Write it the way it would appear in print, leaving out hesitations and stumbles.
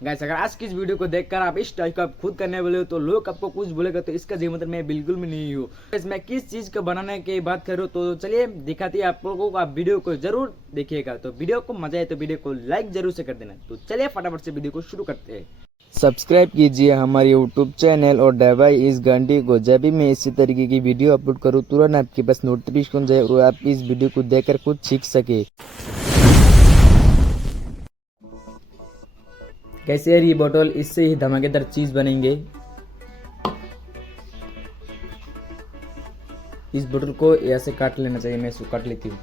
गाइस अगर आज की इस वीडियो को देखकर आप इस टाइप का खुद करने वाले हो तो लोग आपको कुछ बोलेगा, तो इसका जी मतलब मैं बिल्कुल भी नहीं हूँ। मैं किस चीज को बनाने की बात करूँ तो चलिए दिखाती है आप लोगों को। आप वीडियो को जरूर देखिएगा, तो वीडियो को मजा आए तो वीडियो को लाइक जरूर से कर देना। तो चलिए फटाफट से वीडियो को शुरू करते हैं। सब्सक्राइब कीजिए हमारे यूट्यूब चैनल और दबाइए इस घंटी को। जब भी मैं इसी तरीके की वीडियो अपलोड करूँ तुरंत आपके पास नोटिफिकेशन जाए और आप इस वीडियो को देखकर कुछ सीख सके। कैसे यार ये बोतल, इससे ही धमाकेदार चीज बनेंगे। इस बोतल को ऐसे काट लेना चाहिए, मैं इसको काट लेती हूँ।